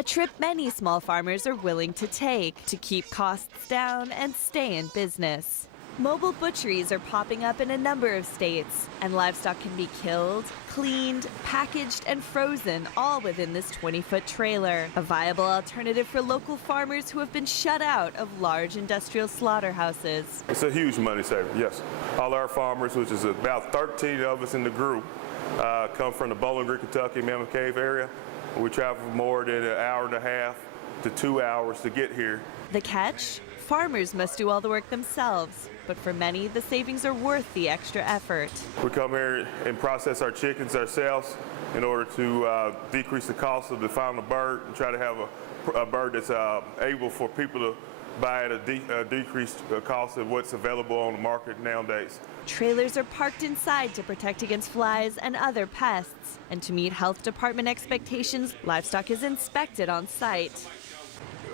a trip many small farmers are willing to take to keep costs down and stay in business. Mobile butcheries are popping up in a number of states, and livestock can be killed, cleaned, packaged, and frozen all within this 20-foot trailer, a viable alternative for local farmers who have been shut out of large industrial slaughterhouses. It's a huge money saver, yes. All our farmers, which is about 13 of us in the group, come from the Bowling Green, Kentucky, Mammoth Cave area. We travel more than an hour and a half to 2 hours to get here. The catch? Farmers must do all the work themselves, but for many, the savings are worth the extra effort. We come here and process our chickens ourselves in order to decrease the cost of the final bird and try to have a bird that's able for people to buy at a decreased cost of what's available on the market nowadays. Trailers are parked inside to protect against flies and other pests, and to meet health department expectations, livestock is inspected on site.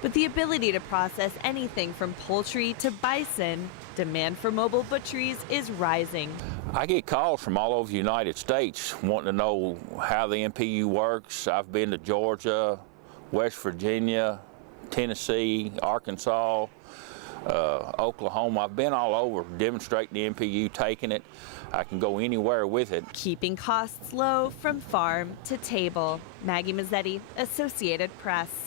With the ability to process anything from poultry to bison, demand for mobile butcheries is rising. I get calls from all over the United States wanting to know how the MPU works. I've been to Georgia, West Virginia, Tennessee, Arkansas, Oklahoma. I've been all over demonstrating the MPU, taking it. I can go anywhere with it. Keeping costs low from farm to table. Maggie Mazzetti, Associated Press.